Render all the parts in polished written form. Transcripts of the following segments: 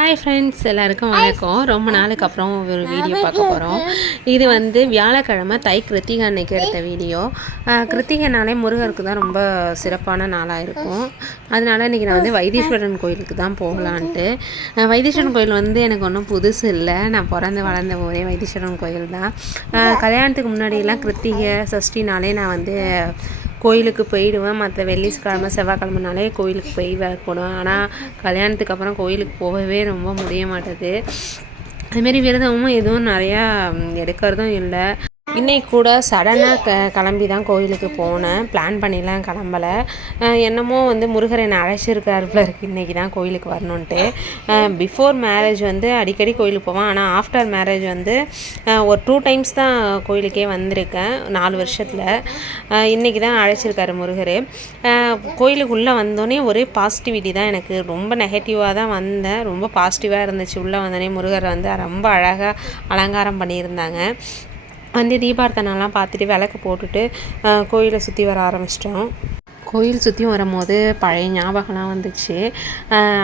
Hi friends, எல்லாருக்கும் வணக்கம். ரொம்ப நாளுக்கு அப்புறம் ஒரு வீடியோ பார்க்க போகிறோம். இது வந்து வியாழக்கிழமை தை கிருத்திகை அன்னைக்கு எடுத்த வீடியோ. கிருத்திகைனாலே முருகருக்கு தான் ரொம்ப சிறப்பான நாளாக இருக்கும். அதனால இன்றைக்கி நான் வந்து வைத்தீஸ்வரன் கோயிலுக்கு தான் போகலான்ட்டு. வைத்தீஸ்வரன் கோயில் வந்து எனக்கு ஒன்றும் புதுசு இல்லை. நான் பிறந்து வளர்ந்த ஒரே வைத்தீஸ்வரன் கோயில் தான். கல்யாணத்துக்கு முன்னாடியெல்லாம் கிருத்திகை சஷ்டினாலே நான் வந்து கோயிலுக்கு போயிடுவேன். மற்ற வெள்ளிக்கிழமை செவ்வாய்க்கிழமைனாலே கோயிலுக்கு போய் போடுவேன். ஆனால் கல்யாணத்துக்கு அப்புறம் கோயிலுக்கு போகவே ரொம்ப முடிய மாட்டேது. அதுமாரி விரதமும் எதுவும் நிறையா எடுக்கிறதும் இல்லை. இன்றைக்கி கூட சடனாக கிளம்பி தான் கோயிலுக்கு போனேன். பிளான் பண்ணிலாம் கிளம்பலை. என்னமோ வந்து முருகர் என்னை அழைச்சிருக்காருல இருக்குது இன்றைக்கி தான் கோயிலுக்கு வரணுன்ட்டு. பிஃபோர் மேரேஜ் வந்து அடிக்கடி கோயிலுக்கு போவேன். ஆனால் ஆஃப்டர் மேரேஜ் வந்து ஒரு 2 டைம்ஸ் தான் கோயிலுக்கே வந்திருக்கேன் 4 வருஷத்தில். இன்றைக்கி தான் அழைச்சிருக்காரு முருகர். கோயிலுக்குள்ளே வந்தோடனே ஒரே பாசிட்டிவிட்டி தான். எனக்கு ரொம்ப நெகட்டிவாக தான் வந்தேன். ரொம்ப பாசிட்டிவாக இருந்துச்சு. உள்ளே வந்தோடனே முருகர் வந்து ரொம்ப அழகாக அலங்காரம் பண்ணியிருந்தாங்க. வந்து தீபார்த்தனைலாம் பார்த்துட்டு விளக்கு போட்டுட்டு கோயிலை சுற்றி வர ஆரம்பிச்சிட்டோம். கோயில் சுற்றி வரும்போது பழைய ஞாபகம்லாம் வந்துச்சு.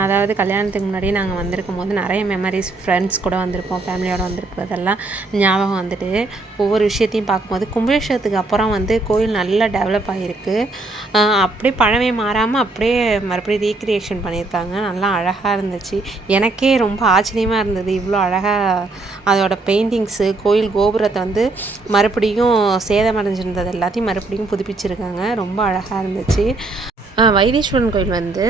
அதாவது கல்யாணத்துக்கு முன்னாடி நாங்கள் வந்திருக்கும் போது நிறைய மெமரிஸ், ஃப்ரெண்ட்ஸ் கூட வந்திருப்போம், ஃபேமிலியோடு வந்திருக்கிறதெல்லாம் ஞாபகம் வந்துட்டு ஒவ்வொரு விஷயத்தையும் பார்க்கும்போது கும்பாபிஷேகத்துக்கு அப்புறம் வந்து கோயில் நல்லா டெவலப் ஆகிருக்கு. அப்படியே பழமை மாறாமல் அப்படியே மறுபடியும் ரீக்ரியேஷன் பண்ணியிருக்காங்க. நல்லா அழகாக இருந்துச்சு. எனக்கே ரொம்ப ஆச்சரியமாக இருந்தது. இவ்வளோ அழகாக அதோட பெயிண்டிங்ஸு, கோயில் கோபுரத்தை வந்து மறுபடியும் சேதமடைஞ்சிருந்தது எல்லாத்தையும் மறுபடியும் புதுப்பிச்சிருக்காங்க. ரொம்ப அழகாக இருந்துச்சு. வைத்தீஸ்வரன் கோயில் வந்து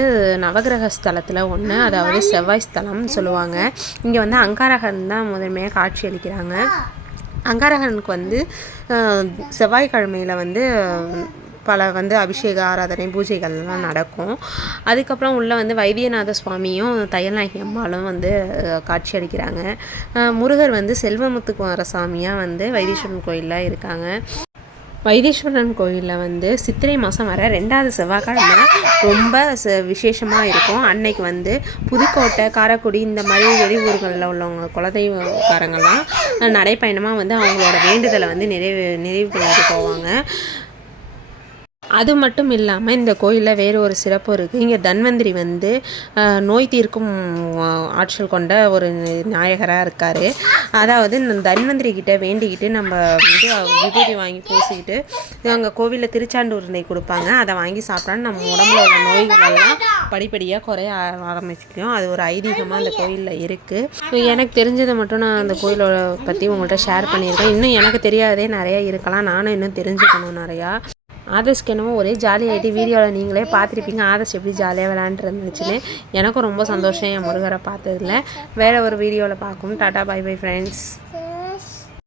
நவகிரக ஸ்தலத்தில் ஒன்று, அதாவது செவ்வாய் ஸ்தலம்னு சொல்லுவாங்க. இங்கே வந்து அங்காரகன் தான் முதன்மையாக காட்சி அளிக்கிறாங்க. அங்காரகனுக்கு வந்து செவ்வாய்க்கிழமையில் வந்து பல வந்து அபிஷேக ஆராதனை பூஜைகள்லாம் நடக்கும். அதுக்கப்புறம் உள்ளே வந்து வைத்தியநாத சுவாமியும் தையல்நாயகி அம்மாளும் வந்து காட்சி அளிக்கிறாங்க. முருகர் வந்து செல்வமுத்துக்கு வர சாமியாக வந்து வைத்தீஸ்வரன் கோயிலில் இருக்காங்க. வைத்தீஸ்வரன் கோயிலில் வந்து சித்திரை மாதம் வர 2வது செவ்வாய்க்கிழமை ரொம்ப விசேஷமாக இருக்கும். அன்னைக்கு வந்து புதுக்கோட்டை, காரைக்குடி இந்த மாதிரி வெளியூர்களில் உள்ளவங்க குலதெய்வக்காரங்கள்லாம் நடைப்பயணமாக வந்து அவங்களோட வேண்டுதலை வந்து நிறைவு பண்ணிட்டு போவாங்க. அது மட்டும் இல்லாமல் இந்த கோயிலில் வேறு ஒரு சிறப்பு இருக்குது. இங்கே தன்வந்திரி வந்து நோய் தீர்க்கும் ஆற்றல் கொண்ட ஒரு நாயகராக இருக்கார். அதாவது தன்வந்திரி கிட்ட வேண்டிக்கிட்டு நம்ம வந்து விபூதி வாங்கி பூசிக்கிட்டு அங்கே கோவிலில் திருச்சாண்டூர்னை கொடுப்பாங்க. அதை வாங்கி சாப்பிட்டான்னு நம்ம உடம்புல உள்ள நோய்களெல்லாம் படிப்படியாக குறைய ஆரம்பிக்கும். அது ஒரு ஐதீகமாக அந்த கோயிலில் இருக்குது. எனக்கு தெரிஞ்சதை மட்டும் நான் அந்த கோயிலோட பற்றி உங்கள்கிட்ட ஷேர் பண்ணியிருக்கேன். இன்னும் எனக்கு தெரியாதே நிறையா இருக்கலாம். நானும் இன்னும் தெரிஞ்சுக்கணும் நிறையா. ஆதர்ஸ்க்கு என்னமோ ஒரே ஜாலியாகிட்டு வீடியோவில் நீங்களே பார்த்துருப்பீங்க ஆதர்ஸ் எப்படி ஜாலியாக விளையாண்டுருந்துச்சுன்னு. எனக்கும் ரொம்ப சந்தோஷம் என் முருகரை பார்த்ததில்ல. வேறு ஒரு வீடியோவில் பார்க்கணும். Tata, bye bye friends.